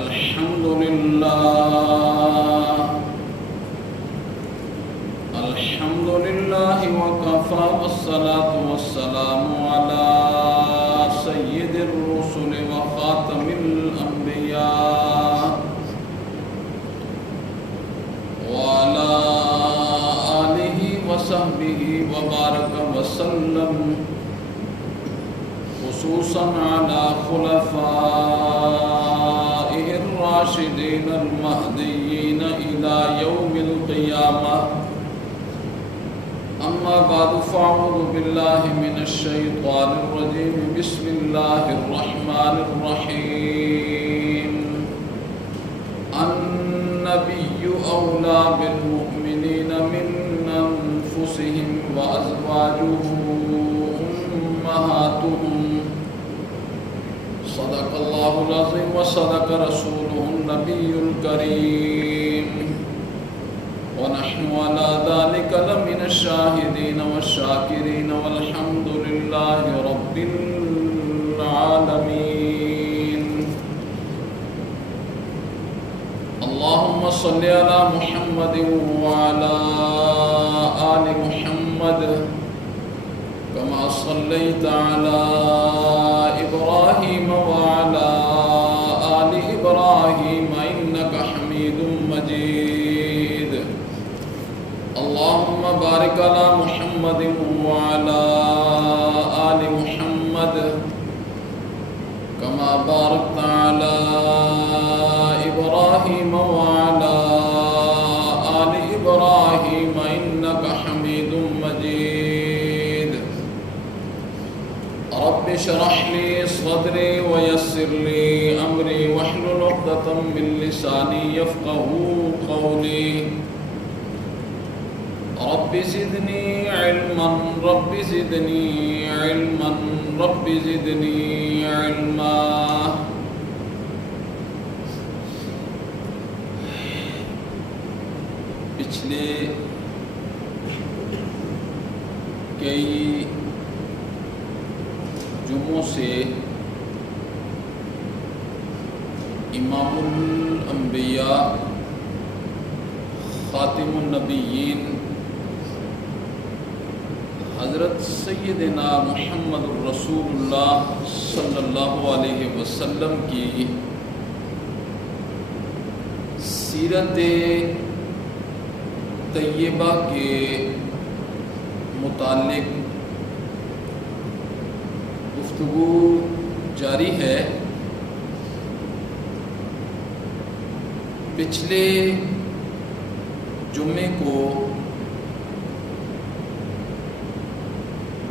الحمد لله وكفى والصلاة والسلام على سيد الرسل وخاتم الأنبياء وعلى آله وصحبه وبارك وسلم، خصوصا على خلفائه الراشدين المهديين إلى يوم القيامة. أما بعد فأعوذ بالله من الشيطان الرجيم. بسم الله الرحمن الرحيم. النبي أولى بالمؤمنين من أنفسهم وأزواجه أمهاتهم. صدق الله العظيم وصدق رسوله النبي الكريم، ونحن على ذلك لمن الشاهدين والشاكرين، والحمد لله رب العالمين. اللهم صل على محمد وعلى آل محمد كما صليت على إبراهيم وعلى آل إبراهيم إنك حميد مجيد. اللهم بارك على محمد وعلى آل محمد كما باركت على إبراهيم وعلى آل إبراهيم إنك حميد مجيد. رب اشرح لي صدري ويسر لي أمري واحلل عقدة من لساني يفقهوا قولي. رب زدني علما رب زدني علما رب زدني علما. پچھلے کئی جمعوں سے امام الانبیاء خاتم النبیین حضرت سیدنا محمد الرسول اللہ صلی اللہ علیہ وسلم کی سیرت طیبہ کے متعلق گفتگو جاری ہے. پچھلے جمعے کو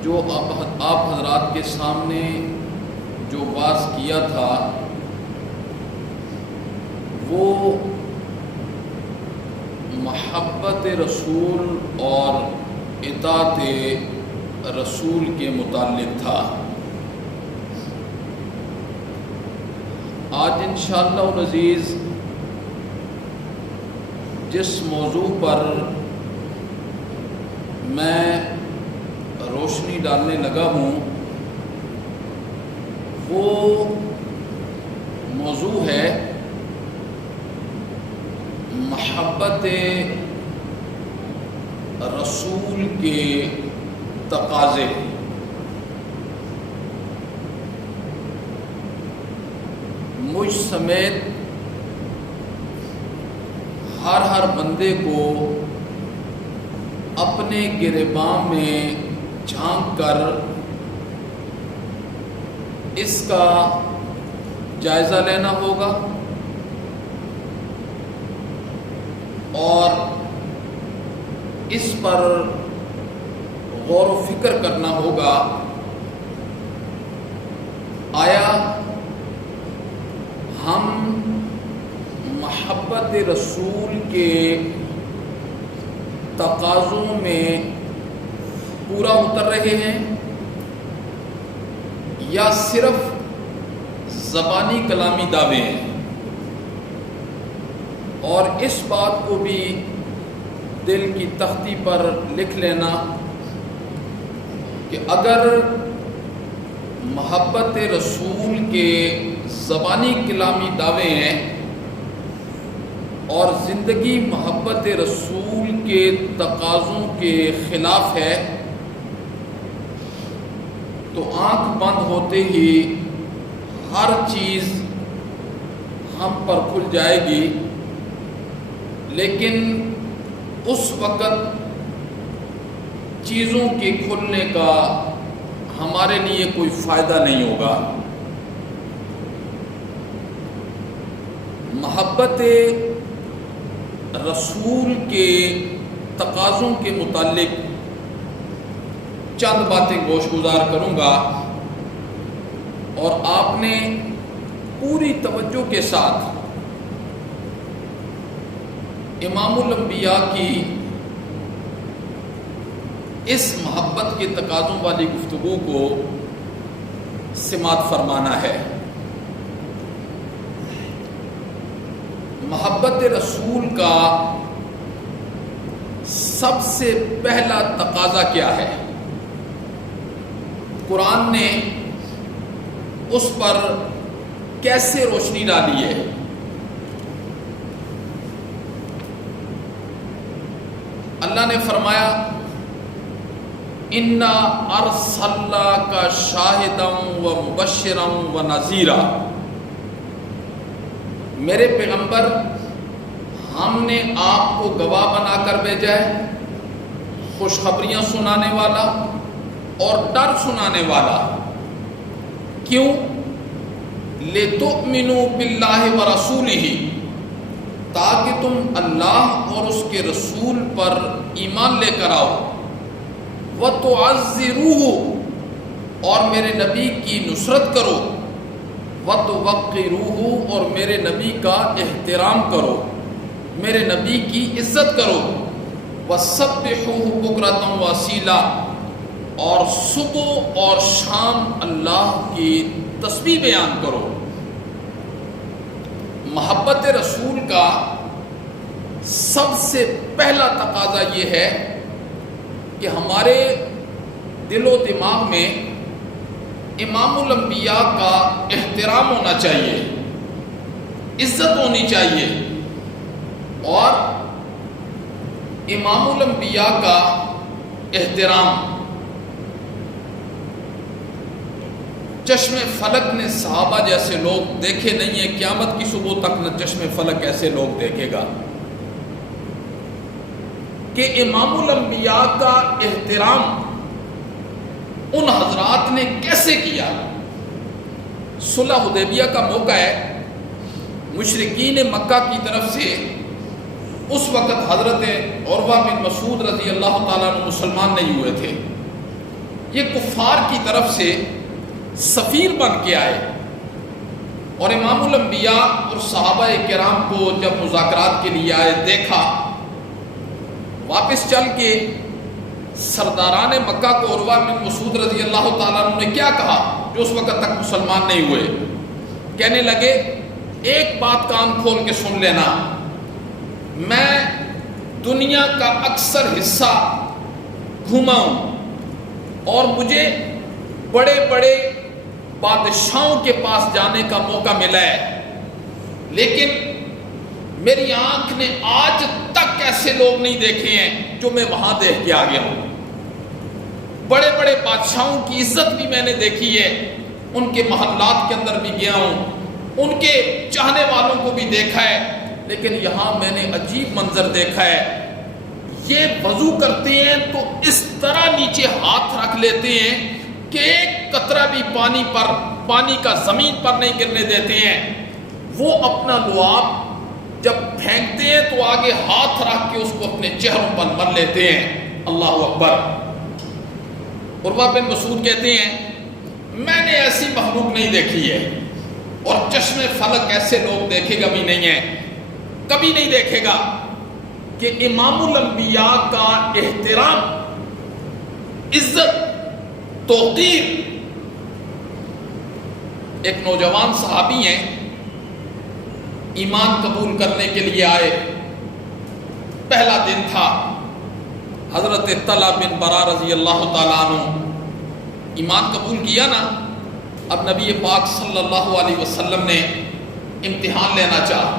جو آپ حضرات کے سامنے جو واعظ کیا تھا وہ محبت رسول اور اطاعت رسول کے متعلق تھا. آج انشاءاللہ العزیز جس موضوع پر میں روشنی ڈالنے لگا ہوں وہ موضوع ہے محبت رسول کے تقاضے. مجھ سمیت ہر بندے کو اپنے گریباں میں جھانک کر اس کا جائزہ لینا ہوگا اور اس پر غور و فکر کرنا ہوگا. آیا ہم محبت رسول کے تقاضوں میں پورا اتر رہے ہیں یا صرف زبانی کلامی دعوے ہیں؟ اور اس بات کو بھی دل کی تختی پر لکھ لینا کہ اگر محبت رسول کے زبانی کلامی دعوے ہیں اور زندگی محبت رسول کے تقاضوں کے خلاف ہے تو آنکھ بند ہوتے ہی ہر چیز ہم پر کھل جائے گی، لیکن اس وقت چیزوں کے کھلنے کا ہمارے لیے کوئی فائدہ نہیں ہوگا۔ محبت رسول کے تقاضوں کے متعلق چند باتیں گوش گزار کروں گا، اور آپ نے پوری توجہ کے ساتھ امام الانبیاء کی اس محبت کے تقاضوں والی گفتگو کو سماعت فرمانا ہے۔ محبت رسول کا سب سے پہلا تقاضا کیا ہے؟ قرآن نے اس پر کیسے روشنی ڈالی ہے؟ اللہ نے فرمایا اِنَّا أَرْسَلْنَاكَ شَاهِدًا وَمُبَشِّرًا وَنَذِيرًا، میرے پیغمبر ہم نے آپ کو گواہ بنا کر بھیجا ہے، خوشخبریاں سنانے والا اور ڈر سنانے والا۔ کیوں؟ لِتُؤْمِنُوا بِاللَّهِ وَرَسُولِهِ، تاکہ تم اللہ اور اس کے رسول پر ایمان لے کر آؤ، وَتُعَزِّرُوهُ، اور میرے نبی کی نصرت کرو، وَتُوَقِّرُوهُ، اور میرے نبی کا احترام کرو، میرے نبی کی عزت کرو، وَسَبِّحُوهُ بُكْرَةً وَأَصِيلًا، اور صبح اور شام اللہ کی تسبیح بیان کرو۔ محبت رسول کا سب سے پہلا تقاضا یہ ہے کہ ہمارے دل و دماغ میں امام الانبیاء کا احترام ہونا چاہیے، عزت ہونی چاہیے، اور امام الانبیاء کا احترام چشم فلک نے صحابہ جیسے لوگ دیکھے نہیں ہیں، قیامت کی صبح تک نہ چشم فلک ایسے لوگ دیکھے گا کہ امام الانبیاء کا احترام ان حضرات نے کیسے کیا۔ صلح حدیبیہ کا موقع ہے، مشرکین مکہ کی طرف سے اس وقت حضرت عروہ بن مسعود رضی اللہ تعالیٰ عنہ مسلمان نہیں ہوئے تھے، یہ کفار کی طرف سے سفیر بن کے آئے، اور امام الانبیاء اور صحابہ کرام کو جب مذاکرات کے لیے آئے، دیکھا، واپس چل کے سرداران مکہ کو عروہ بن مسعود رضی اللہ تعالیٰ عنہ نے کیا کہا، جو اس وقت تک مسلمان نہیں ہوئے، کہنے لگے ایک بات کان کھول کے سن لینا، میں دنیا کا اکثر حصہ گھوما ہوں اور مجھے بڑے بڑے بادشاہوں کے پاس جانے کا موقع ملا ہے، لیکن میری آنکھ نے آج تک ایسے لوگ نہیں دیکھے ہیں جو میں وہاں دیکھ کے آ گیا ہوں۔ بڑے بڑے بادشاہوں کی عزت بھی میں نے دیکھی ہے، ان کے محلات کے اندر بھی گیا ہوں، ان کے چاہنے والوں کو بھی دیکھا ہے، لیکن یہاں میں نے عجیب منظر دیکھا ہے، یہ وضو کرتے ہیں تو اس طرح نیچے ہاتھ رکھ لیتے ہیں کہ ایک قطرہ بھی پانی کا زمین پر نہیں گرنے دیتے ہیں، وہ اپنا لعاب جب پھینکتے ہیں تو آگے ہاتھ رکھ کے اس کو اپنے چہروں پر مل لیتے ہیں۔ اللہ اکبر۔ عروہ بن مسعود کہتے ہیں میں نے ایسی مخلوق نہیں دیکھی ہے، اور چشم فلک ایسے لوگ دیکھے گا بھی نہیں ہے، کبھی نہیں دیکھے گا کہ امام الانبیاء کا احترام، عزت، توقیر۔ ایک نوجوان صحابی ہیں، ایمان قبول کرنے کے لیے آئے، پہلا دن تھا، حضرت طلحہ بن برا رضی اللہ تعالیٰ عنہ ایمان قبول کیا نا، اب نبی پاک صلی اللہ علیہ وسلم نے امتحان لینا چاہا،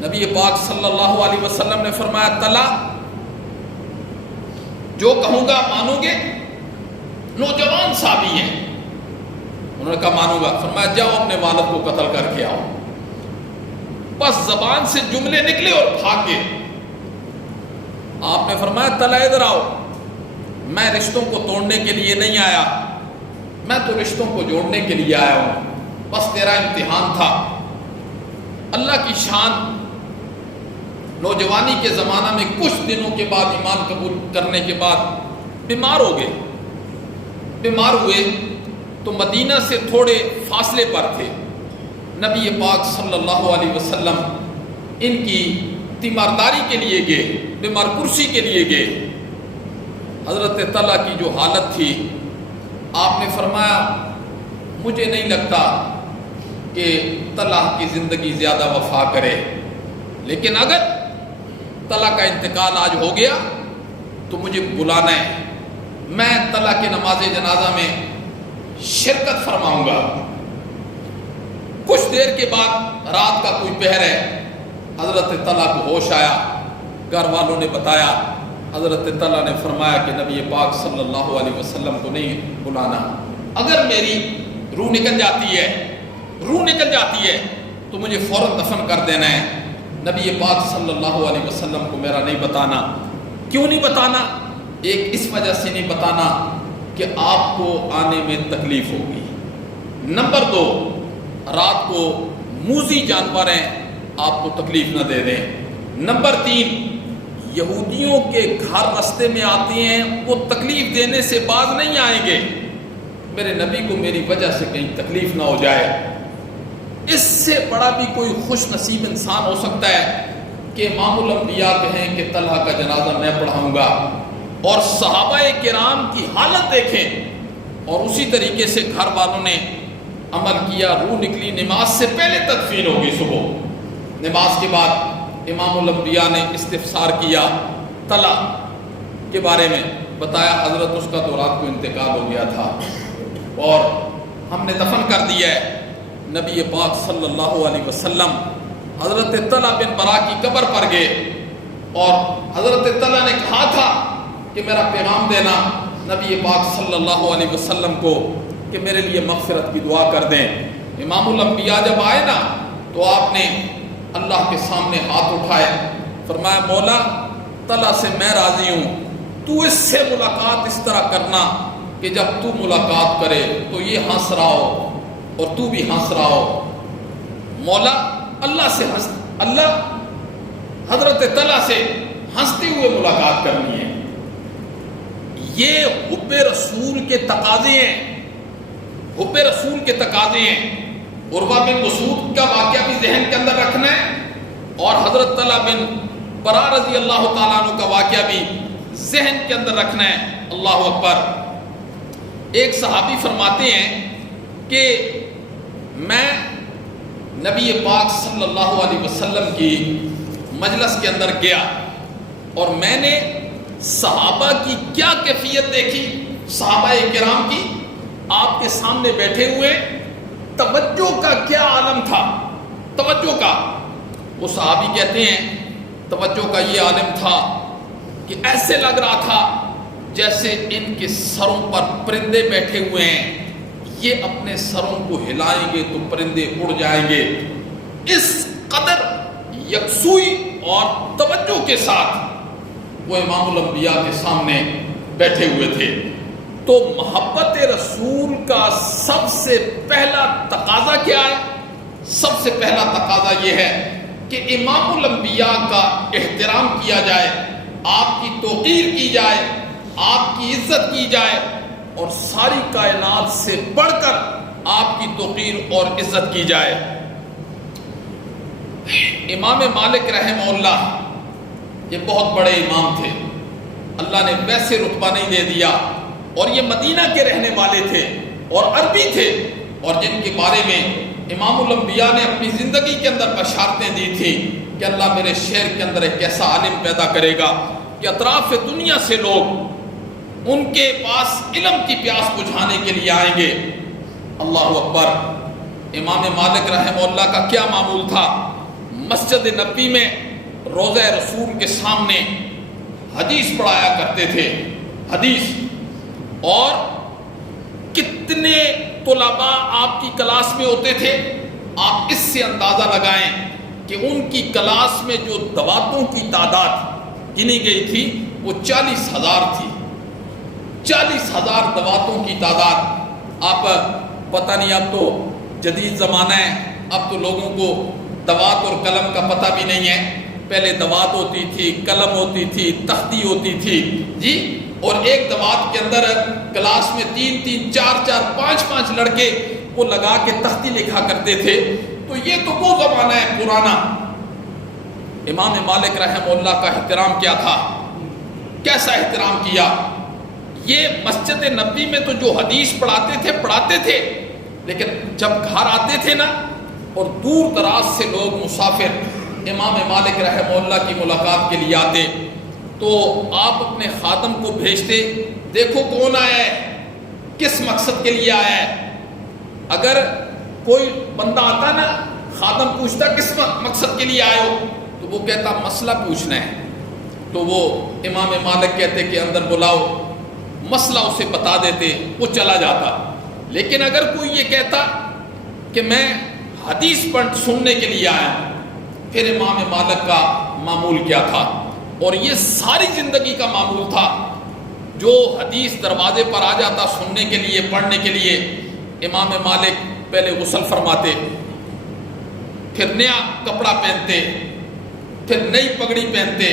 نبی پاک صلی اللہ علیہ وسلم نے فرمایا طلا جو کہوں گا مانو گے؟ نوجوان صحابی ہیں، انہوں نے کہا مانوں گا۔ فرمایا جاؤ اپنے والد کو قتل کر کے آؤ۔ بس زبان سے جملے نکلے اور بھاگ گئے۔ آپ نے فرمایا طلا ادھر آؤ، میں رشتوں کو توڑنے کے لیے نہیں آیا، میں تو رشتوں کو جوڑنے کے لیے آیا ہوں، بس تیرا امتحان تھا۔ اللہ کی شان، نوجوانی کے زمانہ میں کچھ دنوں کے بعد ایمان قبول کرنے کے بعد بیمار ہو گئے۔ بیمار ہوئے تو مدینہ سے تھوڑے فاصلے پر تھے، نبی پاک صلی اللہ علیہ وسلم ان کی تیمارداری کے لیے گئے، بیمار کرسی کے لیے گئے۔ حضرت طلحہ کی جو حالت تھی، آپ نے فرمایا مجھے نہیں لگتا کہ طلحہ کی زندگی زیادہ وفا کرے، لیکن اگر طلحہ کا انتقال آج ہو گیا تو مجھے بلانا ہے، میں طلحہ کی نماز جنازہ میں شرکت فرماؤں گا۔ کچھ دیر کے بعد رات کا کوئی پہر ہے، حضرت طلحہ کو ہوش آیا، گھر والوں نے بتایا، حضرت طلحہ نے فرمایا کہ نبی پاک صلی اللہ علیہ وسلم کو نہیں بلانا، اگر میری روح نکل جاتی ہے تو مجھے فوراً دفن کر دینا ہے، نبی پاک صلی اللہ علیہ وسلم کو میرا نہیں بتانا۔ کیوں نہیں بتانا؟ ایک اس وجہ سے نہیں بتانا کہ آپ کو آنے میں تکلیف ہوگی، نمبر 2 رات کو موذی جانور ہیں، آپ کو تکلیف نہ دے دیں، نمبر 3 یہودیوں کے گھر رستے میں آتے ہیں، وہ تکلیف دینے سے باز نہیں آئیں گے، میرے نبی کو میری وجہ سے کہیں تکلیف نہ ہو جائے۔ اس سے بڑا بھی کوئی خوش نصیب انسان ہو سکتا ہے کہ امام الانبیاء کہیں کہ طلحہ کا جنازہ میں پڑھاؤں گا، اور صحابہ کرام کی حالت دیکھیں، اور اسی طریقے سے گھر والوں نے عمل کیا، روح نکلی، نماز سے پہلے تدفین ہوگی، صبح نماز کے بعد امام الانبیاء نے استفسار کیا طلحہ کے بارے میں، بتایا حضرت اس کا تو رات کو انتقال ہو گیا تھا اور ہم نے دفن کر دیا ہے۔ نبی پاک صلی اللہ علیہ وسلم حضرت طلحہ بن برا کی قبر پر گئے، اور حضرت طلحہ نے کہا تھا کہ میرا پیغام دینا نبی پاک صلی اللہ علیہ وسلم کو کہ میرے لیے مغفرت کی دعا کر دیں۔ امام الانبیاء جب آئے نا تو آپ نے اللہ کے سامنے ہاتھ اٹھائے، فرمایا مولا طلحہ سے میں راضی ہوں، تو اس سے ملاقات اس طرح کرنا کہ جب تو ملاقات کرے تو یہ ہنس رہا ہو اور تو بھی ہنس رہا ہو۔ مولا اللہ سے اللہ حضرت طلحہ سے ہنستے ہوئے ملاقات کرنی ہے۔ یہ حب رسول کے تقاضے ہیں، حب رسول کے تقاضے ہیں۔ عروہ بن مسعود کا واقعہ بھی ذہن کے اندر رکھنا ہے، اور حضرت طلحہ بن برا رضی اللہ تعالیٰ عنہ کا واقعہ بھی ذہن کے اندر رکھنا ہے۔ اللہ اکبر۔ ایک صحابی فرماتے ہیں کہ میں نبی پاک صلی اللہ علیہ وسلم کی مجلس کے اندر گیا اور میں نے صحابہ کی کیا کیفیت دیکھی، صحابہ کرام کی، آپ کے سامنے بیٹھے ہوئے، توجہ کا کیا عالم تھا، توجہ کا۔ وہ صحابی کہتے ہیں توجہ کا یہ عالم تھا کہ ایسے لگ رہا تھا جیسے ان کے سروں پر پرندے بیٹھے ہوئے ہیں، یہ اپنے سروں کو ہلائیں گے تو پرندے اڑ جائیں گے۔ اس قدر یکسوئی اور توجہ کے ساتھ وہ امام الانبیاء کے سامنے بیٹھے ہوئے تھے۔ تو محبت رسول کا سب سے پہلا تقاضا کیا ہے؟ سب سے پہلا تقاضا یہ ہے کہ امام الانبیاء کا احترام کیا جائے، آپ کی توقیر کی جائے، آپ کی عزت کی جائے، اور ساری کائنات سے بڑھ کر آپ کی توقیر اور عزت کی جائے۔ امام مالک رحمہ اللہ یہ بہت بڑے امام تھے، اللہ نے ویسے رتبہ نہیں دے دیا، اور یہ مدینہ کے رہنے والے تھے اور عربی تھے، اور جن کے بارے میں امام الانبیاء نے اپنی زندگی کے اندر بشارتیں دی تھیں کہ اللہ میرے شہر کے اندر ایک ایسا عالم پیدا کرے گا کہ اطراف دنیا سے لوگ ان کے پاس علم کی پیاس بجھانے کے لیے آئیں گے۔ اللہ اکبر۔ امام مالک رحمہ اللہ کا کیا معمول تھا؟ مسجد نبوی میں روضہ رسول کے سامنے حدیث پڑھایا کرتے تھے، حدیث، اور کتنے طلباء آپ کی کلاس میں ہوتے تھے؟ آپ اس سے اندازہ لگائیں کہ ان کی کلاس میں جو دواتوں کی تعداد گنی گئی تھی وہ 40,000 تھی، 40,000 دواتوں کی تعداد۔ آپ پتہ نہیں، اب تو جدید زمانہ ہے، اب تو لوگوں کو دوات اور قلم کا پتہ بھی نہیں ہے۔ پہلے دوات ہوتی تھی، قلم ہوتی تھی، تختی ہوتی تھی جی، اور ایک دوات کے اندر کلاس میں 3 4 5 لڑکے وہ لگا کے تختی لکھا کرتے تھے۔ تو یہ تو وہ زمانہ ہے پرانا۔ امام مالک رحمہ اللہ کا احترام کیا تھا، کیسا احترام کیا؟ یہ مسجد نبوی میں تو جو حدیث پڑھاتے تھے، لیکن جب گھر آتے تھے نا، اور دور دراز سے لوگ مسافر امام مالک رحمہ اللہ کی ملاقات کے لیے آتے، تو آپ اپنے خادم کو بھیجتے، دیکھو کون آیا ہے، کس مقصد کے لیے آیا ہے۔ اگر کوئی بندہ آتا نا، خادم پوچھتا کس مقصد کے لیے آئے ہو، تو وہ کہتا مسئلہ پوچھنا ہے۔ تو وہ امام مالک کہتے کہ اندر بلاؤ، مسئلہ اسے بتا دیتے، وہ چلا جاتا۔ لیکن اگر کوئی یہ کہتا کہ میں حدیث سننے کے لیے آیا ہوں، پھر امام مالک کا معمول کیا تھا، اور یہ ساری زندگی کا معمول تھا، جو حدیث دروازے پر آ جاتا سننے کے لیے، پڑھنے کے لیے، امام مالک پہلے غسل فرماتے، پھر نیا کپڑا پہنتے، پھر نئی پگڑی پہنتے،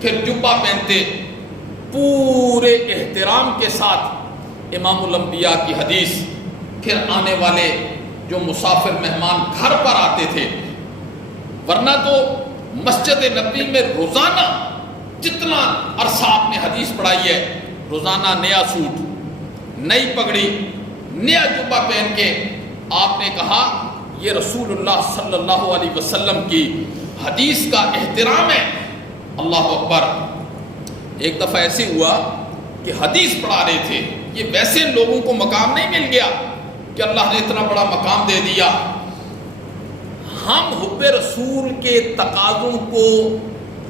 پھر جبہ پہنتے، پورے احترام کے ساتھ امام الانبیاء کی حدیث۔ پھر آنے والے جو مسافر مہمان گھر پر آتے تھے، ورنہ تو مسجد نبوی میں روزانہ جتنا عرصہ آپ نے حدیث پڑھائی ہے، روزانہ نیا سوٹ، نئی پگڑی، نیا جبہ پہن کے آپ نے کہا یہ رسول اللہ صلی اللہ علیہ وسلم کی حدیث کا احترام ہے۔ اللہ اکبر۔ ایک دفعہ ایسے ہوا کہ حدیث پڑھا رہے تھے، یہ ویسے لوگوں کو مقام نہیں مل گیا کہ اللہ نے اتنا بڑا مقام دے دیا۔ ہم حب رسول کے تقاضوں کو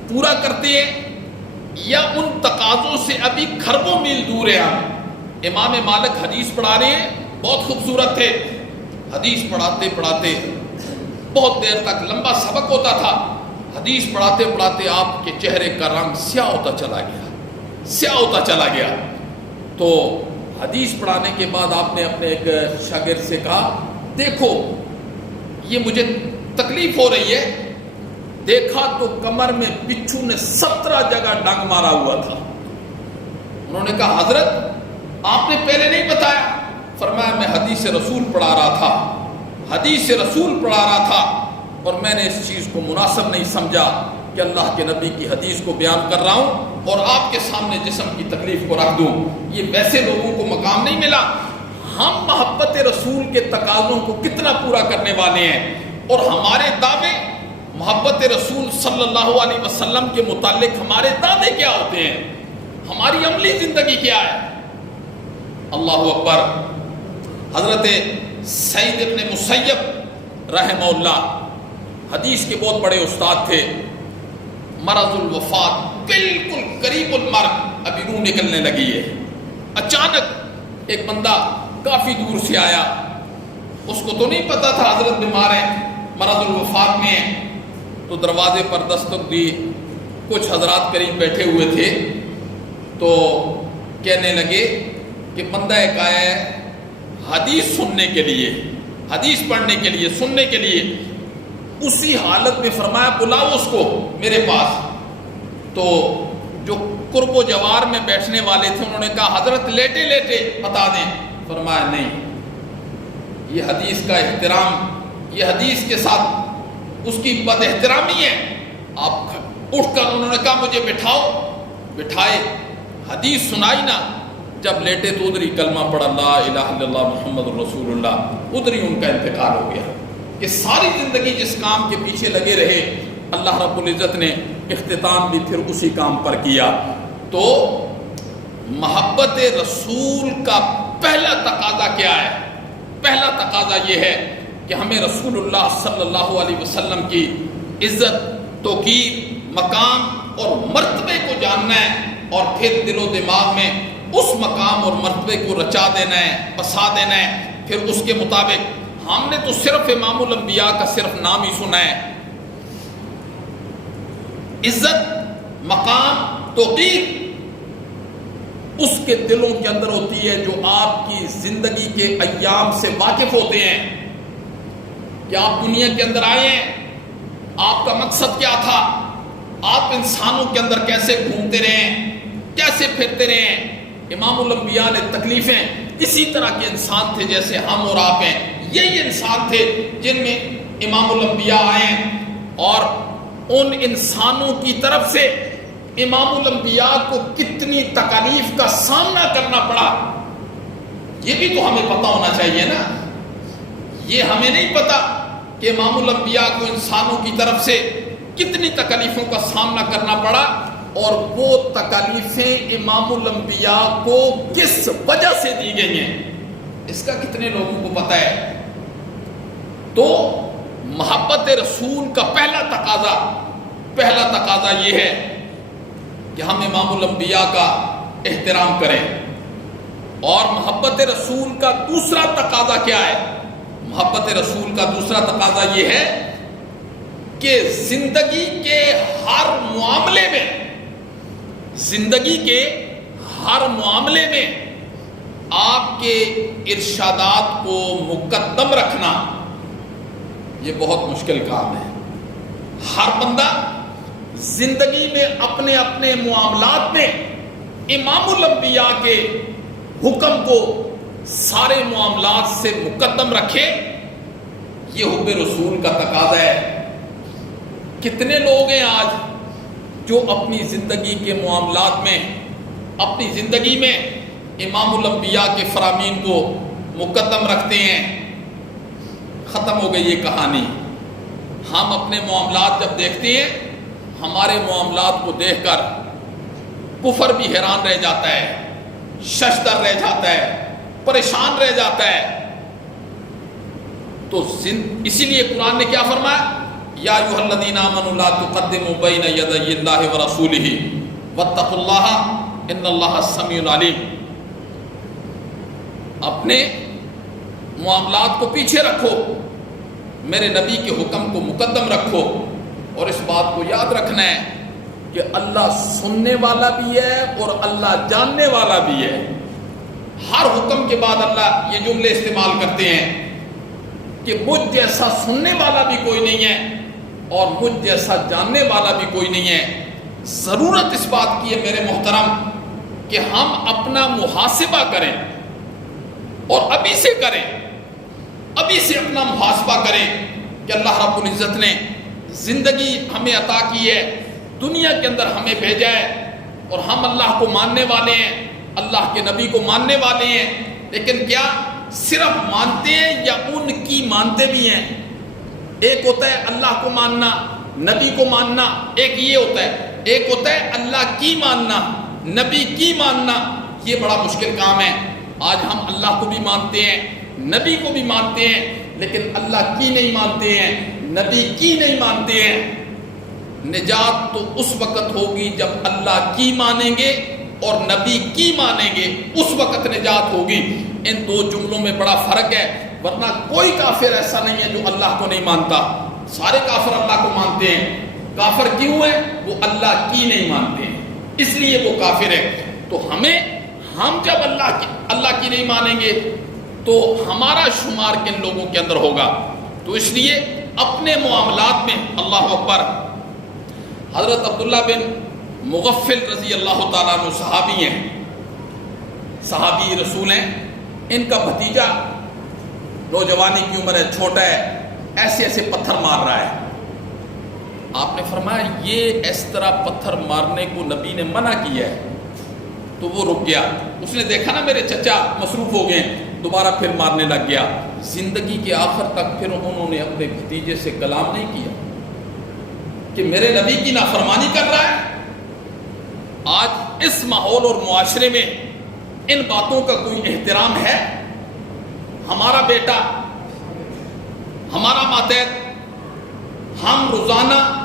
پورا کرتے ہیں یا ان تقاضوں سے ابھی کھربوں میل دور ہیں ہم؟ امام مالک حدیث پڑھا رہے ہیں، بہت خوبصورت تھے، حدیث پڑھاتے پڑھاتے بہت دیر تک لمبا سبق ہوتا تھا، حدیث پڑھاتے پڑھاتے آپ کے چہرے کا رنگ سیاہ ہوتا چلا گیا۔ تو حدیث پڑھانے کے بعد آپ نے اپنے ایک شاگرد سے کہا، دیکھو یہ مجھے تکلیف ہو رہی ہے۔ دیکھا تو کمر میں بچھو نے 17 جگہ ڈنگ مارا ہوا تھا۔ انہوں نے کہا حضرت آپ نے پہلے نہیں بتایا۔ فرمایا میں حدیث رسول پڑھا رہا تھا اور میں نے اس چیز کو مناسب نہیں سمجھا کہ اللہ کے نبی کی حدیث کو بیان کر رہا ہوں اور آپ کے سامنے جسم کی تکلیف کو رکھ دوں۔ یہ ویسے لوگوں کو مقام نہیں ملا۔ ہم محبت رسول کے تقاضوں کو کتنا پورا کرنے والے ہیں، اور ہمارے دعوے محبت رسول صلی اللہ علیہ وسلم کے متعلق ہمارے دعوے کیا ہوتے ہیں، ہماری عملی زندگی کیا ہے؟ اللہ اکبر۔ حضرت سعید ابن مسیب رحمہ اللہ حدیث کے بہت بڑے استاد تھے۔ مرض الوفات، بالکل قریب المرگ، ابھی روح نکلنے لگی ہے۔ اچانک ایک بندہ کافی دور سے آیا، اس کو تو نہیں پتا تھا حضرت بیمار ہیں، مرض الوفات میں ہیں۔ تو دروازے پر دستک دی، کچھ حضرات قریب بیٹھے ہوئے تھے، تو کہنے لگے کہ بندہ ایک آیا ہے حدیث سننے کے لیے، حدیث پڑھنے کے لیے، سننے کے لیے۔ اسی حالت میں فرمایا بلاؤ اس کو میرے پاس۔ تو جو قرب و جوار میں بیٹھنے والے تھے انہوں نے کہا حضرت لیٹے لیٹے بتا دیں۔ فرمایا نہیں، یہ حدیث کا احترام، یہ حدیث کے ساتھ اس کی بد احترامی ہے۔ آپ اٹھ کر انہوں نے کہا مجھے بٹھاؤ، بٹھائے، حدیث سنائی نا۔ جب لیٹے تو ادھر ہی کلمہ پڑھا لا الہ الا اللہ محمد رسول اللہ، ادھر ہی ان کا انتقال ہو گیا۔ کہ ساری زندگی جس کام کے پیچھے لگے رہے، اللہ رب العزت نے اختتام بھی پھر اسی کام پر کیا۔ تو محبت رسول کا پہلا تقاضا کیا ہے؟ پہلا تقاضا یہ ہے کہ ہمیں رسول اللہ صلی اللہ علیہ وسلم کی عزت، توقیر، مقام اور مرتبے کو جاننا ہے، اور پھر دل و دماغ میں اس مقام اور مرتبے کو رچا دینا ہے، بسا دینا ہے، پھر اس کے مطابق۔ ہم نے تو صرف امام الانبیاء کا صرف نام ہی سنا ہے۔ عزت، مقام، توقیر اس کے دلوں کے اندر ہوتی ہے جو آپ کی زندگی کے ایام سے واقف ہوتے ہیں کہ آپ دنیا کے اندر آئے ہیں، آپ کا مقصد کیا تھا، آپ انسانوں کے اندر کیسے گھومتے رہے، کیسے پھرتے رہے۔ امام الانبیاء نے تکلیفیں اسی طرح کے انسان تھے جیسے ہم اور آپ ہیں، یہی انسان تھے جن میں امام الانبیاء آئے ہیں، اور ان انسانوں کی طرف سے امام الانبیاء کو کتنی تکالیف کا سامنا کرنا پڑا، یہ بھی تو ہمیں پتہ ہونا چاہیے نا۔ یہ ہمیں نہیں پتا کہ امام الانبیاء کو انسانوں کی طرف سے کتنی تکالیفوں کا سامنا کرنا پڑا، اور وہ تکالیفیں امام الانبیاء کو کس وجہ سے دی گئی ہیں، اس کا کتنے لوگوں کو پتہ ہے؟ تو محبت رسول کا پہلا تقاضا یہ ہے کہ ہم امام الانبیاء کا احترام کریں، اور محبت رسول کا دوسرا تقاضا کیا ہے؟ محبت رسول کا دوسرا تقاضا یہ ہے کہ زندگی کے ہر معاملے میں آپ کے ارشادات کو مقدم رکھنا، یہ بہت مشکل کام ہے۔ ہر بندہ زندگی میں اپنے اپنے معاملات میں امام الانبیاء کے حکم کو سارے معاملات سے مقدم رکھے، یہ حب رسول کا تقاضا ہے۔ کتنے لوگ ہیں آج جو اپنی زندگی کے معاملات میں، اپنی زندگی میں امام الانبیاء کے فرامین کو مقدم رکھتے ہیں؟ ختم ہو گئی یہ کہانی۔ ہم اپنے معاملات جب دیکھتے ہیں، ہمارے معاملات کو دیکھ کر کفر بھی حیران رہ جاتا ہے، ششدر رہ جاتا ہے، پریشان رہ جاتا ہے۔ تو اسی لیے قرآن نے کیا فرمایا؟ یا ایھا الذین آمنوا لا تقدموا بین یدی اللہ ورسولہ واتقوا اللہ ان اللہ سمیع علیم۔ اپنے معاملات کو پیچھے رکھو، میرے نبی کے حکم کو مقدم رکھو، اور اس بات کو یاد رکھنا ہے کہ اللہ سننے والا بھی ہے اور اللہ جاننے والا بھی ہے۔ ہر حکم کے بعد اللہ یہ جملے استعمال کرتے ہیں کہ مجھ جیسا سننے والا بھی کوئی نہیں ہے اور مجھ جیسا جاننے والا بھی کوئی نہیں ہے۔ ضرورت اس بات کی ہے میرے محترم کہ ہم اپنا محاسبہ کریں، اور ابھی سے کریں، ابھی سے اپنا محاسبہ کریں کہ اللہ رب العزت نے زندگی ہمیں عطا کی ہے، دنیا کے اندر ہمیں بھیجا ہے، اور ہم اللہ کو ماننے والے ہیں، اللہ کے نبی کو ماننے والے ہیں، لیکن کیا صرف مانتے ہیں یا ان کی مانتے بھی ہیں؟ ایک ہوتا ہے اللہ کو ماننا، نبی کو ماننا، ایک یہ ہوتا ہے، ایک ہوتا ہے اللہ کی ماننا، نبی کی ماننا۔ یہ بڑا مشکل کام ہے۔ آج ہم اللہ کو بھی مانتے ہیں، نبی کو بھی مانتے ہیں، لیکن اللہ کی نہیں مانتے ہیں، نبی کی نہیں مانتے ہیں۔ نجات تو اس وقت ہوگی جب اللہ کی مانیں گے اور نبی کی مانیں گے، اس وقت نجات ہوگی۔ ان دو جملوں میں بڑا فرق ہے، ورنہ کوئی کافر ایسا نہیں ہے جو اللہ کو نہیں مانتا۔ سارے کافر اللہ کو مانتے ہیں۔ کافر کیوں ہے؟ وہ اللہ کی نہیں مانتے ہیں، اس لیے وہ کافر ہے۔ تو ہم جب اللہ کی نہیں مانیں گے تو ہمارا شمار کن لوگوں کے اندر ہوگا؟ تو اس لیے اپنے معاملات میں اللہ اکبر۔ حضرت عبداللہ بن مغفل رضی اللہ تعالیٰ عنہ صحابی ہیں، صحابی رسول ہیں۔ ان کا بھتیجا نوجوانی کی عمر ہے، چھوٹا ہے، ایسے ایسے پتھر مار رہا ہے۔ آپ نے فرمایا یہ اس طرح پتھر مارنے کو نبی نے منع کیا ہے، تو وہ رک گیا۔ اس نے دیکھا نا میرے چچا مصروف ہو گئے، دوبارہ پھر مارنے لگ گیا۔ زندگی کے آخر تک پھر انہوں نے اپنے بھتیجے سے کلام نہیں کیا کہ میرے نبی کی نافرمانی کر رہا ہے۔ آج اس ماحول اور معاشرے میں ان باتوں کا کوئی احترام ہے؟ ہمارا بیٹا، ہمارا ماتحت، ہم روزانہ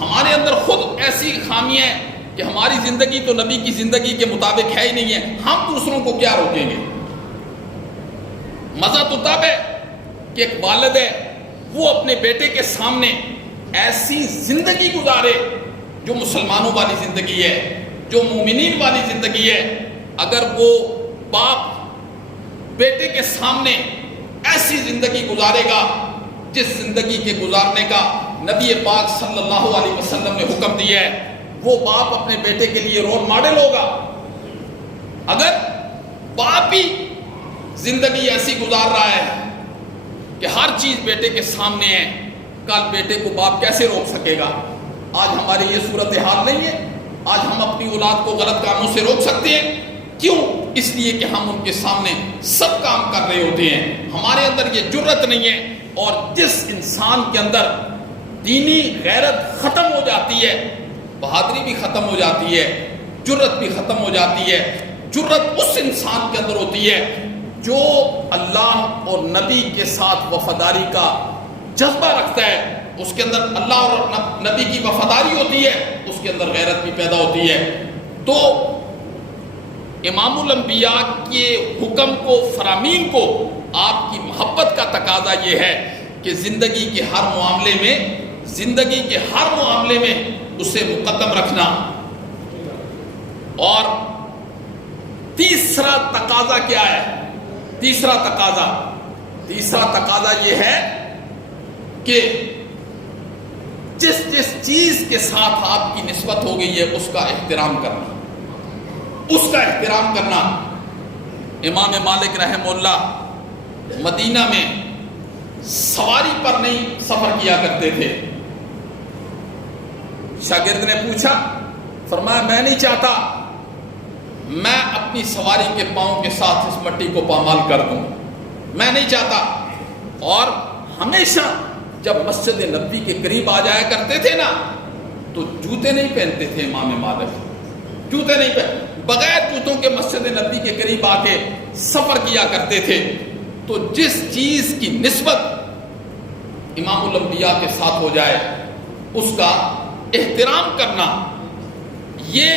ہمارے اندر خود ایسی خامیاں ہیں کہ ہماری زندگی تو نبی کی زندگی کے مطابق ہے ہی نہیں ہے، ہم دوسروں کو کیا روکیں گے؟ مزہ تو تب ہے کہ ایک والد ہے وہ اپنے بیٹے کے سامنے ایسی زندگی گزارے جو مسلمانوں والی زندگی ہے، جو مومنین والی زندگی ہے۔ اگر وہ باپ بیٹے کے سامنے ایسی زندگی گزارے گا جس زندگی کے گزارنے کا نبی پاک صلی اللہ علیہ وسلم نے حکم دیا ہے، وہ باپ اپنے بیٹے کے لیے رول ماڈل ہوگا۔ اگر باپ ہی زندگی ایسی گزار رہا ہے کہ ہر چیز بیٹے کے سامنے ہے، کل بیٹے کو باپ کیسے روک سکے گا؟ آج ہماری یہ صورتحال نہیں ہے۔ آج ہم اپنی اولاد کو غلط کاموں سے روک سکتے ہیں، کیوں؟ اس لیے کہ ہم ان کے سامنے سب کام کر رہے ہوتے ہیں، ہمارے اندر یہ جرت نہیں ہے۔ اور جس انسان کے اندر دینی غیرت ختم ہو جاتی ہے، بہادری بھی ختم ہو جاتی ہے، جرت بھی ختم ہو جاتی ہے۔ جرت اس انسان کے اندر ہوتی ہے جو اللہ اور نبی کے ساتھ وفاداری کا جذبہ رکھتا ہے، اس کے اندر اللہ اور نبی کی وفاداری ہوتی ہے، اس کے اندر غیرت بھی پیدا ہوتی ہے۔ تو امام الانبیاء کے حکم کو، فرامین کو، آپ کی محبت کا تقاضا یہ ہے کہ زندگی کے ہر معاملے میں اسے مقدم رکھنا۔ اور تیسرا تقاضا کیا ہے؟ تیسرا تقاضا یہ ہے کہ جس چیز کے ساتھ آپ کی نسبت ہو گئی ہے اس کا احترام کرنا، اس کا احترام کرنا۔ امام مالک رحمہ اللہ مدینہ میں سواری پر نہیں سفر کیا کرتے تھے۔ شاگرد نے پوچھا، فرمایا میں نہیں چاہتا میں اپنی سواری کے پاؤں کے ساتھ اس مٹی کو پامال کر دوں، میں نہیں چاہتا۔ اور ہمیشہ جب مسجد نبوی کے قریب آ جایا کرتے تھے نا تو جوتے نہیں پہنتے تھے امام مالک، جوتے نہیں پہنتے، بغیر جوتوں کے مسجد نبوی کے قریب آ کے سفر کیا کرتے تھے۔ تو جس چیز کی نسبت امام الانبیاء کے ساتھ ہو جائے اس کا احترام کرنا، یہ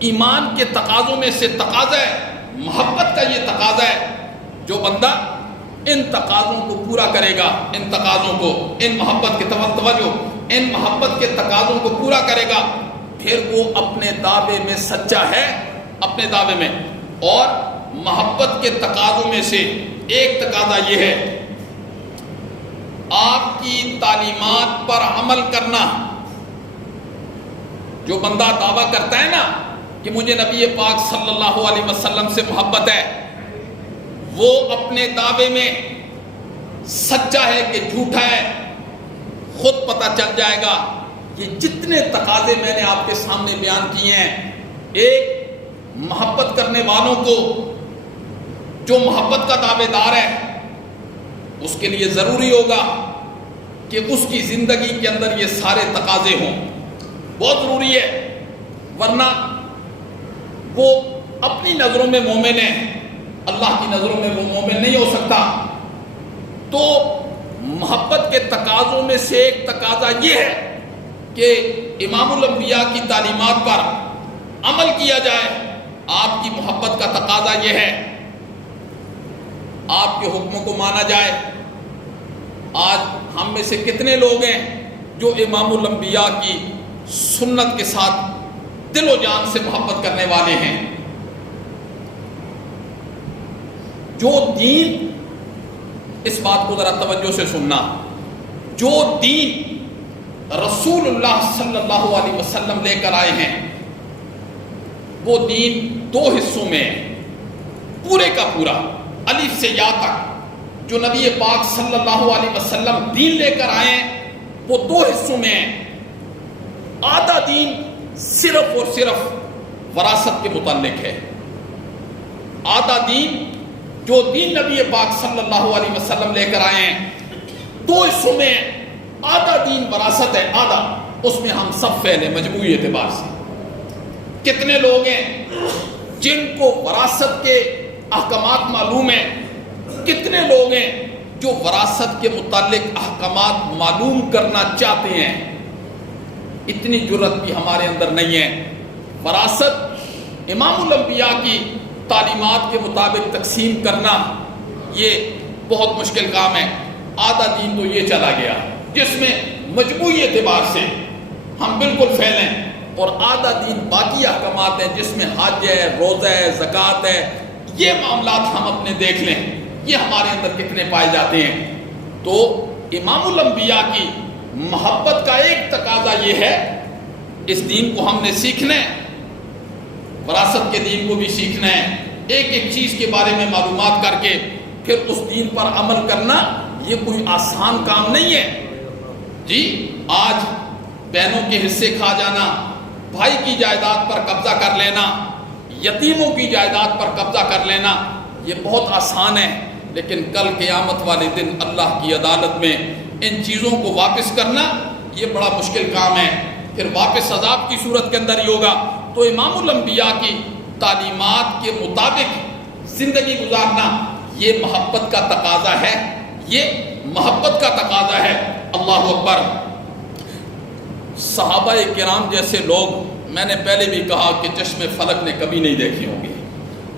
ایمان کے تقاضوں میں سے تقاضا ہے، محبت کا یہ تقاضا ہے۔ جو بندہ ان تقاضوں کو پورا کرے گا، ان تقاضوں کو، ان محبت کے توجہ، ان محبت کے تقاضوں کو پورا کرے گا، پھر وہ اپنے دعوے میں سچا ہے، اپنے دعوے میں۔ اور محبت کے تقاضوں میں سے ایک تقاضا یہ ہے آپ کی تعلیمات پر عمل کرنا۔ جو بندہ دعویٰ کرتا ہے نا کہ مجھے نبی پاک صلی اللہ علیہ وسلم سے محبت ہے، وہ اپنے دعوے میں سچا ہے کہ جھوٹا ہے خود پتہ چل جائے گا۔ یہ جتنے تقاضے میں نے آپ کے سامنے بیان کیے ہیں، ایک محبت کرنے والوں کو، جو محبت کا دعوے دار ہے، اس کے لیے ضروری ہوگا کہ اس کی زندگی کے اندر یہ سارے تقاضے ہوں، بہت ضروری ہے، ورنہ وہ اپنی نظروں میں مومن ہے، اللہ کی نظروں میں وہ مومن نہیں ہو سکتا۔ تو محبت کے تقاضوں میں سے ایک تقاضا یہ ہے کہ امام الانبیاء کی تعلیمات پر عمل کیا جائے۔ آپ کی محبت کا تقاضا یہ ہے آپ کے حکموں کو مانا جائے۔ آج ہم میں سے کتنے لوگ ہیں جو امام الانبیاء کی سنت کے ساتھ دل و جان سے محبت کرنے والے ہیں؟ جو دین، اس بات کو ذرا توجہ سے سننا، جو دین رسول اللہ صلی اللہ علیہ وسلم لے کر آئے ہیں وہ دین دو حصوں میں ہے، پورے کا پورا الف سے یا تک جو نبی پاک صلی اللہ علیہ وسلم دین لے کر آئے ہیں وہ دو حصوں میں ہے۔ آدھا دین صرف اور صرف وراثت کے متعلق ہے، آدھا دین جو دین نبی پاک صلی اللہ علیہ وسلم لے کر آئے ہیں دو حصوں میں ہے۔ آدھا دین وراثت ہے، آدھا اس میں ہم سب فعل ہیں مجموعی اعتبار سے۔ کتنے لوگ ہیں جن کو وراثت کے احکامات معلوم ہیں، کتنے لوگ ہیں جو وراثت کے متعلق احکامات معلوم کرنا چاہتے ہیں، اتنی جرت بھی ہمارے اندر نہیں ہے۔ وراثت امام الانبیاء کی تعلیمات کے مطابق تقسیم کرنا یہ بہت مشکل کام ہے۔ آدھا دین تو یہ چلا گیا جس میں مجموعی اعتبار سے ہم بالکل فیل ہیں، اور آدھا دین باقی احکامات ہیں جس میں حج ہے، روزہ ہے، زکوٰۃ ہے، یہ معاملات ہم اپنے دیکھ لیں یہ ہمارے اندر کتنے پائے جاتے ہیں۔ تو امام الانبیاء کی محبت کا ایک تقاضا یہ ہے، اس دین کو ہم نے سیکھنا ہے، وراثت کے دین کو بھی سیکھنا ہے، ایک ایک چیز کے بارے میں معلومات کر کے پھر اس دین پر عمل کرنا یہ کوئی آسان کام نہیں ہے۔ جی آج بہنوں کے حصے کھا جانا، بھائی کی جائیداد پر قبضہ کر لینا، یتیموں کی جائیداد پر قبضہ کر لینا یہ بہت آسان ہے، لیکن کل قیامت والے دن اللہ کی عدالت میں ان چیزوں کو واپس کرنا یہ بڑا مشکل کام ہے، پھر واپس عذاب کی صورت کے اندر ہی ہوگا۔ تو امام الانبیاء کی تعلیمات کے مطابق زندگی گزارنا یہ محبت کا تقاضا ہے، یہ محبت کا تقاضا ہے۔ اللہ اکبر۔ صحابہ کرام جیسے لوگ میں نے پہلے بھی کہا کہ چشم فلک نے کبھی نہیں دیکھی ہوں گی۔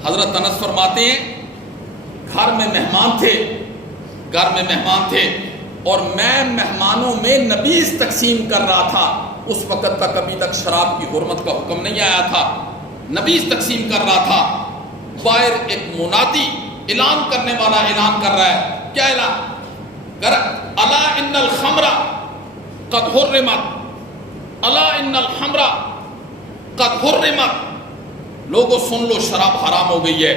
حضرت انس فرماتے ہیں گھر میں مہمان تھے اور میں مہمانوں میں نبیذ تقسیم کر رہا تھا۔ اس وقت تک ابھی تک شراب کی حرمت کا حکم نہیں آیا تھا، نبیذ تقسیم کر رہا تھا۔ باہر ایک منادی اعلان کرنے والا اعلان کر رہا ہے، کیا اعلان کر؟ الا ان الخمر قد حرمت، الا ان الخمر قد حرمت، لوگوں سن لو شراب حرام ہو گئی ہے۔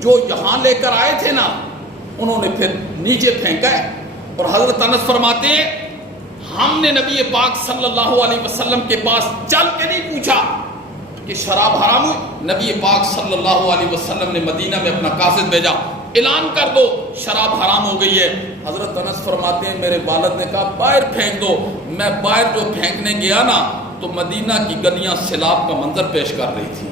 جو یہاں لے کر آئے تھے نا انہوں نے پھر نیچے پھینکا ہے۔ اور حضرت انس فرماتے ہیں ہم نے نبی پاک صلی اللہ علیہ وسلم کے پاس چل کے نہیں پوچھا کہ شراب حرام ہوئی، نبی پاک صلی اللہ علیہ وسلم نے مدینہ میں اپنا قاصد بھیجا، اعلان کر دو شراب حرام ہو گئی ہے۔ حضرت انس فرماتے ہیں میرے والد نے کہا باہر پھینک دو۔ میں باہر جو پھینکنے گیا نا تو مدینہ کی گلیاں سیلاب کا منظر پیش کر رہی تھی،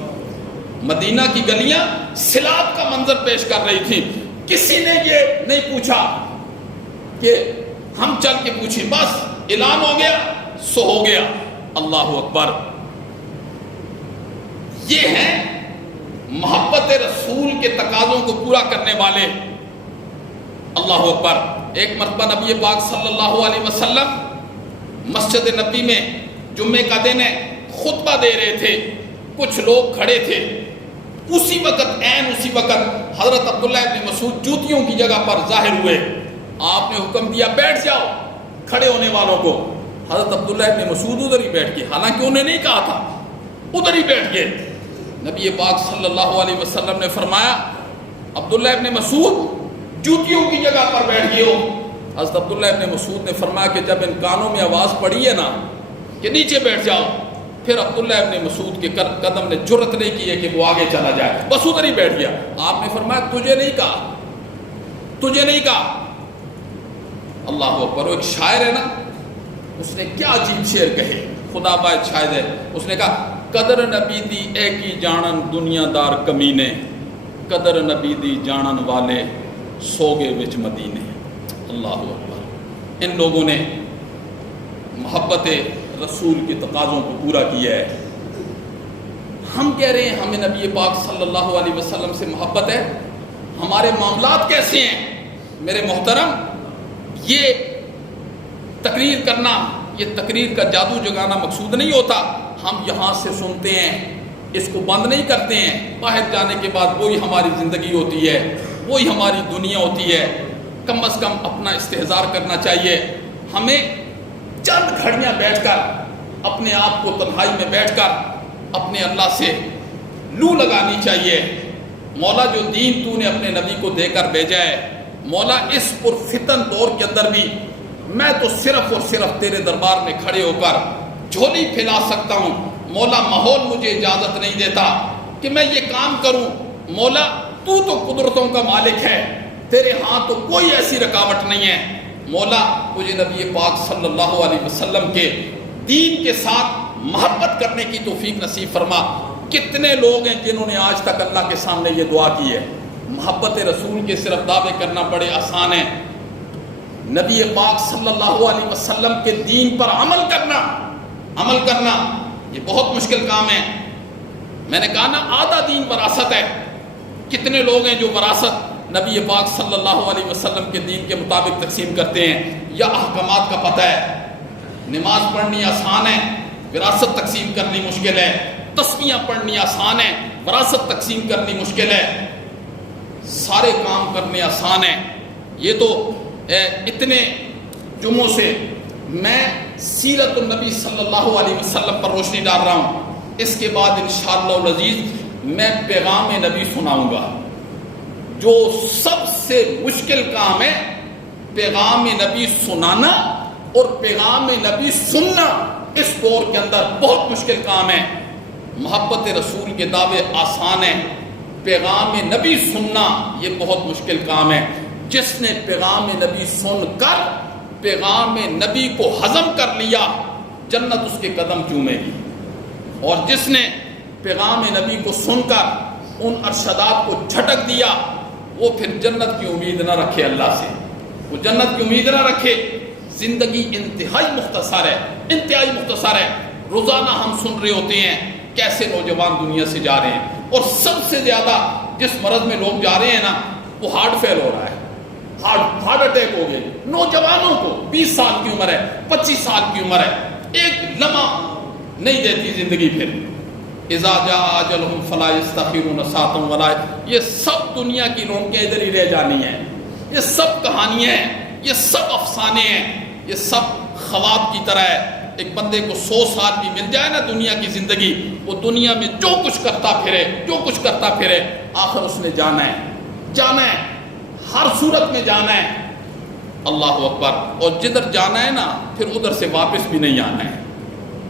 مدینہ کی گلیاں سیلاب کا منظر پیش کر رہی تھی۔ کسی نے یہ نہیں پوچھا کہ ہم چل کے پوچھیں، بس اعلان ہو گیا سو ہو گیا۔ اللہ اکبر۔ یہ ہیں محبت رسول کے تقاضوں کو پورا کرنے والے۔ اللہ اکبر۔ ایک مرتبہ نبی پاک صلی اللہ علیہ وسلم مسجد نبی میں جمعے کا دن ہے، خطبہ دے رہے تھے، کچھ لوگ کھڑے تھے۔ اسی وقت حضرت عبداللہ ابن مسعود جوتیوں کی جگہ پر ظاہر ہوئے۔ آپ نے حکم دیا بیٹھ جاؤ کھڑے ہونے والوں کو۔ حضرت عبداللہ ابن مسعود ادھر ہی بیٹھ گئے، حالانکہ انہیں نہیں کہا تھا، ادھر ہی بیٹھ گئے۔ نبی پاک صلی اللہ علیہ وسلم نے فرمایا عبداللہ ابن مسعود جوتیوں کی جگہ پر بیٹھ گئے ہو۔ حضرت عبداللہ ابن مسعود نے فرمایا کہ جب ان کانوں میں آواز پڑی ہے نا کہ نیچے بیٹھ جاؤ، پھر عبداللہ ابن مسعود کے قدم نے جرت نہیں کی ہے کہ وہ آگے چلا جائے، بس ادھر ہی بیٹھ گیا۔ آپ نے فرمایا تجھے نہیں کہا۔ اللہ اکبر۔ ایک شاعر ہے نا، اس نے کیا عجیب شعر کہے، خدا باید شاید ہے، اس نے کہا قدر نبی دی اے کی جانن دنیا دار کمینے، قدر نبی دی جانن والے سوگے وچ مدینے۔ اللہ اکبر۔ ان لوگوں نے محبت رسول کے تقاضوں کو پورا کیا ہے۔ ہم کہہ رہے ہیں ہمیں نبی پاک صلی اللہ علیہ وسلم سے محبت ہے، ہمارے معاملات کیسے ہیں؟ میرے محترم، یہ تقریر کرنا، یہ تقریر کا جادو جگانا مقصود نہیں ہوتا۔ ہم یہاں سے سنتے ہیں، اس کو بند نہیں کرتے ہیں، باہر جانے کے بعد وہی ہماری زندگی ہوتی ہے، وہی ہماری دنیا ہوتی ہے۔ کم از کم اپنا استحضار کرنا چاہیے۔ ہمیں چند گھڑیاں بیٹھ کر، اپنے آپ کو تنہائی میں بیٹھ کر اپنے اللہ سے لو لگانی چاہیے۔ مولا جو دین تو نے اپنے نبی کو دے کر بھیجا ہے، مولا اس پرفتن دور کے اندر بھی میں تو صرف اور صرف تیرے دربار میں کھڑے ہو کر جھولی پھیلا سکتا ہوں۔ مولا ماحول مجھے اجازت نہیں دیتا کہ میں یہ کام کروں۔ مولا تو قدرتوں کا مالک ہے، تیرے ہاں تو کوئی ایسی رکاوٹ نہیں ہے۔ مولا مجھے نبی پاک صلی اللہ علیہ وسلم کے دین کے ساتھ محبت کرنے کی توفیق نصیب فرما۔ کتنے لوگ ہیں جنہوں نے آج تک اللہ کے سامنے یہ دعا کی ہے۔ محبت رسول کے صرف دعوے کرنا بڑے آسان ہیں، نبی پاک صلی اللہ علیہ وسلم کے دین پر عمل کرنا یہ بہت مشکل کام ہے. میں نے کہا نا آدھا دین وراثت ہے. کتنے لوگ ہیں جو وراثت نبی پاک صلی اللہ علیہ وسلم کے دین کے مطابق تقسیم کرتے ہیں, یا احکامات کا پتہ ہے, نماز پڑھنی آسان ہے, وراثت تقسیم کرنی مشکل ہے, تسمیہ پڑھنی آسان ہے, وراثت تقسیم کرنی مشکل ہے, سارے کام کرنے آسان ہیں. یہ تو اتنے جمعوں سے میں سیرت النبی صلی اللہ علیہ وسلم پر روشنی ڈال رہا ہوں. اس کے بعد انشاءاللہ العزیز میں پیغام نبی سناؤں گا. جو سب سے مشکل کام ہے پیغام نبی سنانا اور پیغام نبی سننا, اس دور کے اندر بہت مشکل کام ہے. محبت رسول کے دعوے آسان ہیں, پیغام نبی سننا یہ بہت مشکل کام ہے. جس نے پیغام نبی سن کر پیغام نبی کو ہضم کر لیا جنت اس کے قدم چومے گی, اور جس نے پیغام نبی کو سن کر ان ارشادات کو جھٹک دیا وہ پھر جنت کی امید نہ رکھے, اللہ سے وہ جنت کی امید نہ رکھے. زندگی انتہائی مختصر ہے. روزانہ ہم سن رہے ہوتے ہیں کیسے نوجوان دنیا سے جا رہے ہیں, اور سب سے زیادہ جس مرض میں لوگ جا رہے ہیں نا وہ ہارٹ فیل ہو رہا ہے, ہارٹ اٹیک ہو گئے نوجوانوں کو. 20 سال کی عمر ہے, 25 سال کی عمر ہے, ایک لمحہ نہیں دیتی زندگی. پھر اذا جاء اجلهم فلا يستخرون ساعة ولا, یہ سب دنیا کی رونقیں ادھر ہی رہ جانی ہیں. یہ سب کہانیاں ہیں, یہ سب افسانے ہیں, یہ سب خواب کی طرح ہے. ایک بندے کو 100 سال بھی مل جائے نا دنیا کی زندگی, وہ دنیا میں جو کچھ کرتا پھرے آخر اس نے جانا ہے, ہر صورت میں جانا ہے. اللہ اکبر. اور جدھر جانا ہے نا پھر ادھر سے واپس بھی نہیں آنا ہے,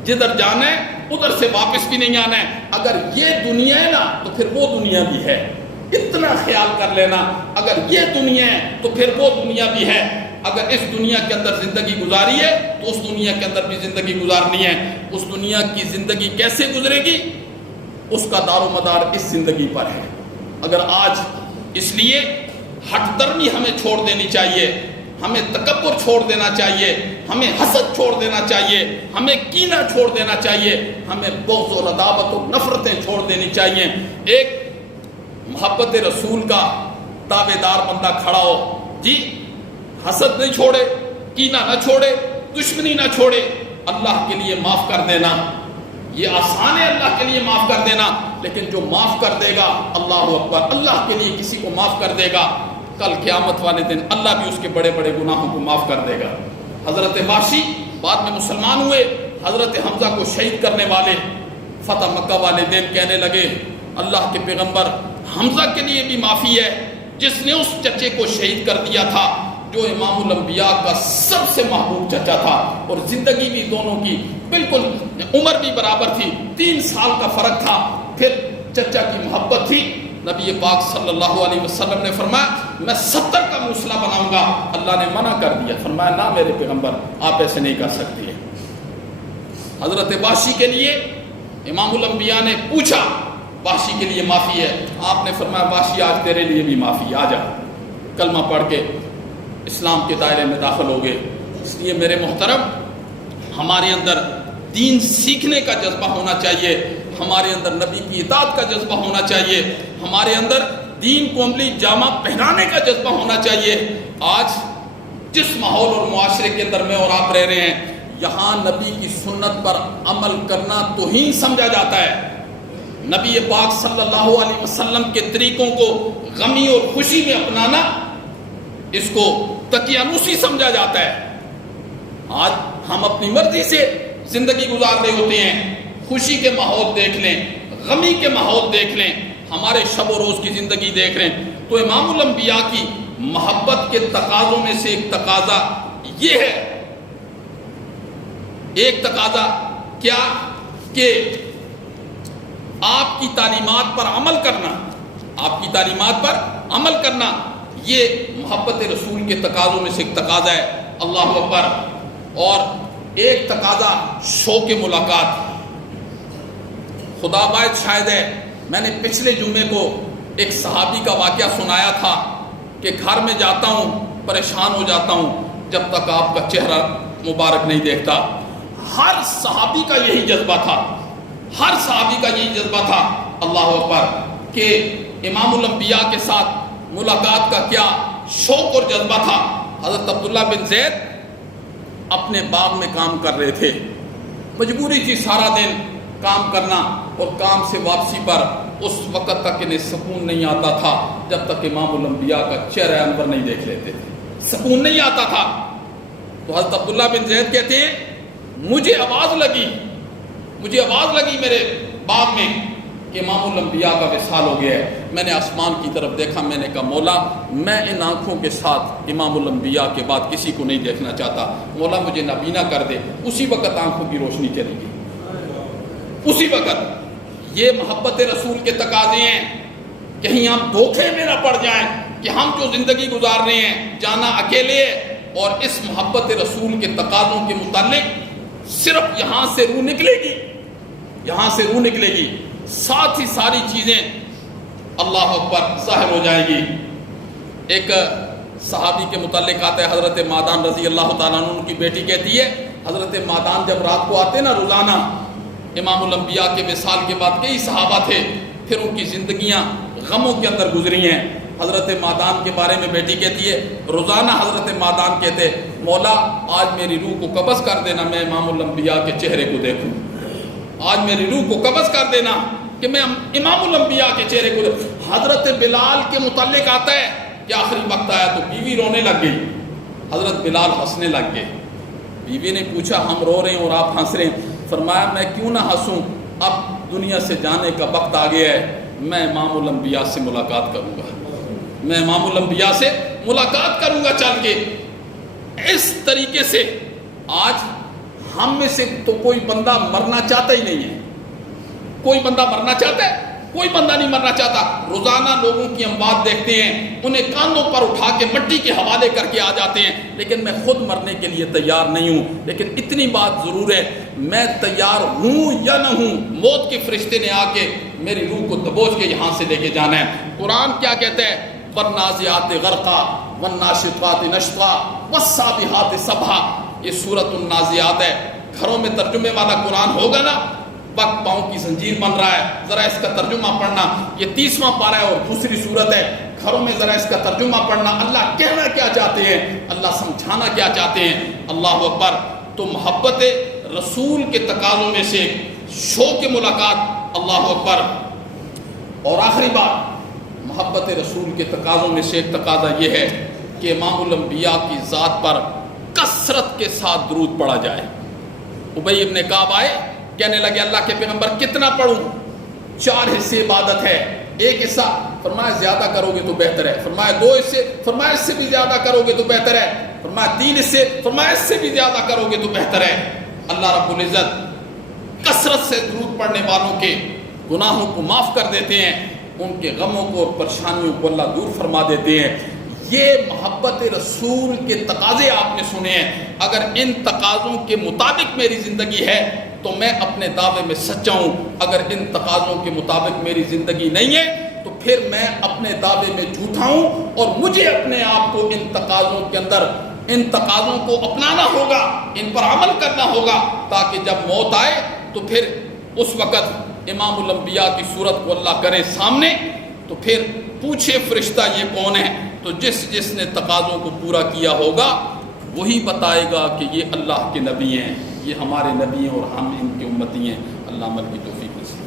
جدھر جانا ہے ادھر سے واپس بھی نہیں آنا ہے. اگر یہ دنیا ہے نا تو پھر وہ دنیا بھی ہے, اتنا خیال کر لینا. اگر یہ دنیا ہے تو پھر وہ دنیا بھی ہے. اگر اس دنیا کے اندر زندگی گزاری ہے تو اس دنیا کے اندر بھی زندگی گزارنی ہے. اس دنیا کی زندگی کیسے گزرے گی اس کا دار و مدار اس زندگی پر ہے. اگر آج اس لیے ہٹ درمی ہمیں چھوڑ دینی چاہیے, ہمیں تکبر چھوڑ دینا چاہیے, ہمیں حسد چھوڑ دینا چاہیے, ہمیں کینہ چھوڑ دینا چاہیے, ہمیں بغض و عداوت و نفرتیں چھوڑ دینی چاہیے. ایک محبت رسول کا دعوے دار بندہ کھڑا ہو, جی حسد نہیں چھوڑے, کینہ نہ چھوڑے, دشمنی نہ چھوڑے, اللہ کے لیے معاف کر دینا. یہ آسان ہے اللہ کے لیے معاف کر دینا, لیکن جو معاف کر دے گا اللہ اکبر, اللہ کے لیے کسی کو معاف کر دے گا کل قیامت والے دن اللہ بھی اس کے بڑے بڑے گناہوں کو معاف کر دے گا. حضرت وحشی بعد میں مسلمان ہوئے, حضرت حمزہ کو شہید کرنے والے فتح مکہ والے دن کہنے لگے اللہ کے پیغمبر حمزہ کے لیے بھی معافی ہے جس نے اس چچے کو شہید کر دیا تھا جو امام الانبیاء کا سب سے محبوب چچا تھا, اور زندگی بھی دونوں کی بالکل عمر بھی برابر تھی, 3 سال کا فرق تھا, پھر چچا کی محبت تھی. نبی پاک صلی اللہ علیہ وسلم نے فرمایا میں 70 کا موصلہ بناؤں گا. اللہ نے منع کر دیا, فرمایا نہ میرے پیغمبر آپ ایسے نہیں کر سکتے. حضرت وحشی کے لیے امام الانبیاء نے پوچھا وحشی کے لیے معافی ہے, آپ نے فرمایا وحشی آج تیرے لیے بھی معافی, آ جا کلمہ پڑھ کے اسلام کے دائرے میں داخل ہو گئے. اس لیے میرے محترم ہمارے اندر دین سیکھنے کا جذبہ ہونا چاہیے, ہمارے اندر نبی کی اطاعت کا جذبہ ہونا چاہیے, ہمارے اندر دین کو عملی جامہ پہنانے کا جذبہ ہونا چاہیے. آج جس ماحول اور معاشرے کے اندر میں اور آپ رہ رہے ہیں یہاں نبی کی سنت پر عمل کرنا توہین سمجھا جاتا ہے. نبی پاک صلی اللہ علیہ وسلم کے طریقوں کو غمی اور خوشی میں اپنانا اس کو تقیانوسی سمجھا جاتا ہے. آج ہم اپنی مرضی سے زندگی گزار رہے ہوتے ہیں, خوشی کے ماحول دیکھ لیں, غمی کے ماحول دیکھ لیں, ہمارے شب و روز کی زندگی دیکھ لیں. تو امام الانبیاء کی محبت کے تقاضوں میں سے ایک تقاضا یہ ہے, ایک تقاضا کیا کہ آپ کی تعلیمات پر عمل کرنا, آپ کی تعلیمات پر عمل کرنا یہ محبت رسول کے تقاضوں میں سے ایک تقاضا ہے. اللہ اکبر. اور ایک تقاضا شوق ملاقات. خدا باعث شاید ہے میں نے پچھلے جمعے کو ایک صحابی کا واقعہ سنایا تھا کہ گھر میں جاتا ہوں پریشان ہو جاتا ہوں, جب تک آپ کا چہرہ مبارک نہیں دیکھتا۔ ہر صحابی کا یہی جذبہ تھا، ہر صحابی کا یہی جذبہ تھا، اللہ اکبر، کہ امام الانبیاء کے ساتھ ملاقات کا کیا شوق اور جذبہ تھا۔ حضرت عبداللہ بن زید اپنے باغ میں کام کر رہے تھے، مجبوری تھی سارا دن کام کرنا، اور کام سے واپسی پر اس وقت تک انہیں سکون نہیں آتا تھا جب تک امام الانبیاء کا چہرہ انور نہیں دیکھ لیتے تھے، سکون نہیں آتا تھا۔ تو حضرت عبداللہ بن زید کہتے ہیں مجھے آواز لگی میرے باغ میں کہ امام الانبیاء کا وصال ہو گیا ہے۔ میں نے آسمان کی طرف دیکھا، میں نے کہا مولا میں ان آنکھوں کے ساتھ امام الانبیاء کے بعد کسی کو نہیں دیکھنا چاہتا، مولا مجھے نابینا کر دے۔ اسی وقت آنکھوں کی روشنی چلی گئی، اسی وقت۔ یہ محبت رسول کے تقاضے ہیں، کہیں ہم دھوکے میں نہ پڑ جائیں کہ ہم جو زندگی گزار رہے ہیں جانا اکیلے ہے، اور اس محبت رسول کے تقاضوں کے متعلق صرف یہاں سے روح نکلے گی، ساتھ ہی ساری چیزیں اللہ اکبر ظاہر ہو جائیں گی۔ ایک صحابی کے متعلق آتا ہے حضرت مادان رضی اللہ تعالیٰ عنہ، ان کی بیٹی کہتی ہے حضرت مادان جب رات کو آتے نا روزانہ، امام الانبیاء کے وصال کے بعد کئی صحابہ تھے، پھر ان کی زندگیاں غموں کے اندر گزری ہیں۔ حضرت مادان کے بارے میں بیٹی کہتی ہے روزانہ حضرت مادان کہتے مولا آج میری روح کو قبض کر دینا، میں امام الانبیاء کے چہرے کو دیکھوں، آج میری روح کو قبض کر دینا کہ میں امام الانبیاء کے چہرے کو دیکھوں۔ حضرت بلال کے متعلق آتا ہے کہ آخری وقت آیا تو بیوی رونے لگ گئی، حضرت بلال ہنسنے لگ گئے۔ بیوی نے پوچھا ہم رو رہے ہیں اور آپ ہنس رہے ہیں؟ فرمایا میں کیوں نہ ہنسوں، اب دنیا سے جانے کا وقت آ گیا ہے، میں امام الانبیاء سے ملاقات کروں گا، میں امام الانبیاء سے ملاقات کروں گا چل کے۔ اس طریقے سے آج ہم میں سے تو کوئی بندہ مرنا چاہتا ہی نہیں ہے، کوئی بندہ مرنا چاہتا ہے؟ کوئی بندہ نہیں مرنا چاہتا۔ روزانہ لوگوں کی ہم بات دیکھتے ہیں، انہیں کاندھوں پر اٹھا کے مٹی کے حوالے کر کے آ جاتے ہیں، لیکن میں خود مرنے کے لیے تیار نہیں ہوں۔ لیکن اتنی بات ضرور ہے، میں تیار ہوں یا نہ ہوں، موت کے فرشتے نے آ کے میری روح کو دبوچ کے یہاں سے لے کے جانا ہے۔ قرآن کیا کہتا ہے؟ وَالنَّازِعَاتِ غَرْقًا وَالنَّاشِطَاتِ نَشْطًا وَالسَّابِحَاتِ سَبْحًا۔ یہ سورۃ النازعات ہے۔ گھروں میں ترجمے والا قرآن ہوگا نا، وقت پاؤں کی زنجیر بن رہا ہے، ذرا اس کا ترجمہ پڑھنا۔ یہ 30واں پارہ ہے اور دوسری صورت ہے، گھروں میں ذرا اس کا ترجمہ پڑھنا، اللہ کہنا کیا چاہتے ہیں، اللہ سمجھانا کیا چاہتے ہیں۔ اللہ اکبر۔ تو محبت رسول کے تقاضوں میں سے شوق ملاقات، اللہ اکبر۔ اور آخری بات، محبت رسول کے تقاضوں میں سے ایک تقاضا یہ ہے کہ امام الانبیاء کی ذات پر کثرت کے ساتھ درود پڑھا جائے۔ ابی ابن کعب آئے، کہنے لگے اللہ کے پیغمبر کتنا پڑھوں؟ 4 حصے عبادت ہے، ایک حصہ فرمایا زیادہ کرو گے تو بہتر ہے، فرمایا 2 حصے، فرمایا اس سے بھی زیادہ کرو گے تو بہتر ہے، فرمایا 3 حصے، فرمایا اس سے بھی زیادہ کرو گے تو بہتر ہے۔ اللہ رب العزت کثرت سے درود پڑھنے والوں کے گناہوں کو معاف کر دیتے ہیں، ان کے غموں کو اور پریشانیوں کو اللہ دور فرما دیتے ہیں۔ یہ محبت رسول کے تقاضے آپ نے سنے ہیں۔ اگر ان تقاضوں کے مطابق میری زندگی ہے تو میں اپنے دعوے میں سچا ہوں، اگر ان تقاضوں کے مطابق میری زندگی نہیں ہے تو پھر میں اپنے دعوے میں جھوٹا ہوں، اور مجھے اپنے آپ کو ان تقاضوں کے اندر، ان تقاضوں کو اپنانا ہوگا، ان پر عمل کرنا ہوگا، تاکہ جب موت آئے تو پھر اس وقت امام الانبیاء کی صورت کو اللہ کرے سامنے، تو پھر پوچھے فرشتہ یہ کون ہے، تو جس نے تقاضوں کو پورا کیا ہوگا وہی بتائے گا کہ یہ اللہ کے نبی ہیں، یہ ہمارے نبی ہیں اور ہم ان کی امتی ہیں۔ اللہ عمل کی توفیق نصیب۔